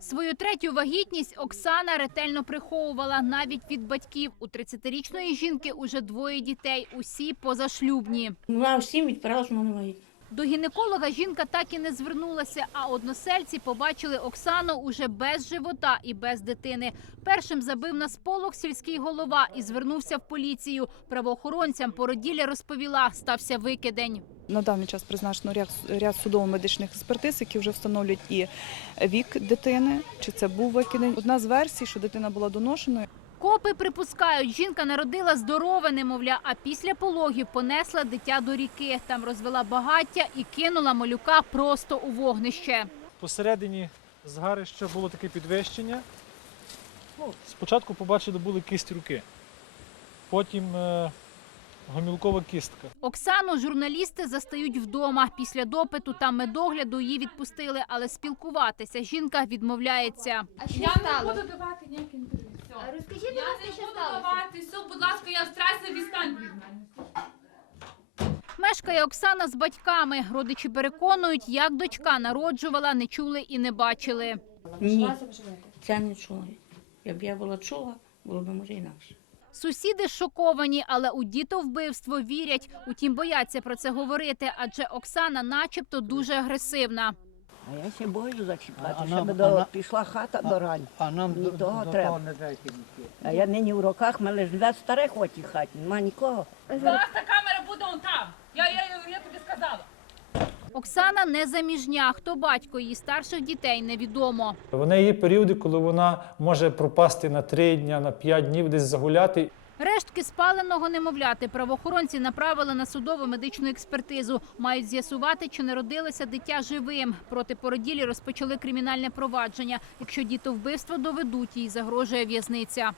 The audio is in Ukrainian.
Свою третю вагітність Оксана ретельно приховувала навіть від батьків. У 30-річної жінки уже двоє дітей, усі позашлюбні. На всім що не До гінеколога жінка так і не звернулася, а односельці побачили Оксану уже без живота і без дитини. Першим забив на сполох сільський голова і звернувся в поліцію. Правоохоронцям породілля розповіла, стався викидень. На даний час призначено ряд судово-медичних експертиз, які вже встановлюють і вік дитини. Чи це був викидень. Одна з версій, що дитина була доношеною. Копи припускають, жінка народила здорове, немовля, а після пологів понесла дитя до ріки. Там розвела багаття і кинула малюка просто у вогнище. Посередині згарища було таке підвищення. Спочатку побачили, були кість руки, потім... Гомілкова кістка Оксану журналісти застають вдома. Після допиту та медогляду її відпустили, але спілкуватися жінка відмовляється. А що я не буду додавати ніяким. Розкажіть, що давати Все, Будь ласка, я в стресі відстань від мене. Мешкає Оксана з батьками. Родичі переконують, як дочка народжувала, не чули і не бачили. Ні, Це не чула. Якби я була чула, було б може інакше. Сусіди шоковані, але у діто вбивство вірять. Утім, бояться про це говорити, адже Оксана, начебто, дуже агресивна. А я ще бою зачіпати, щоб до... пішла хата до рань, а нам до, того треба. А я нині у роках. в руках, ми лише для старе хвоті хаті нема нікого. Баласа, камера. Сана не заміжня. Хто батько її старших дітей невідомо. Вона є періоди, коли вона може пропасти на три дня, на п'ять днів десь загуляти. Рештки спаленого немовляти правоохоронці направили на судову медичну експертизу. Мають з'ясувати, чи не родилося дитя живим. Проти породілі розпочали кримінальне провадження. Якщо діто вбивство доведуть, її загрожує в'язниця.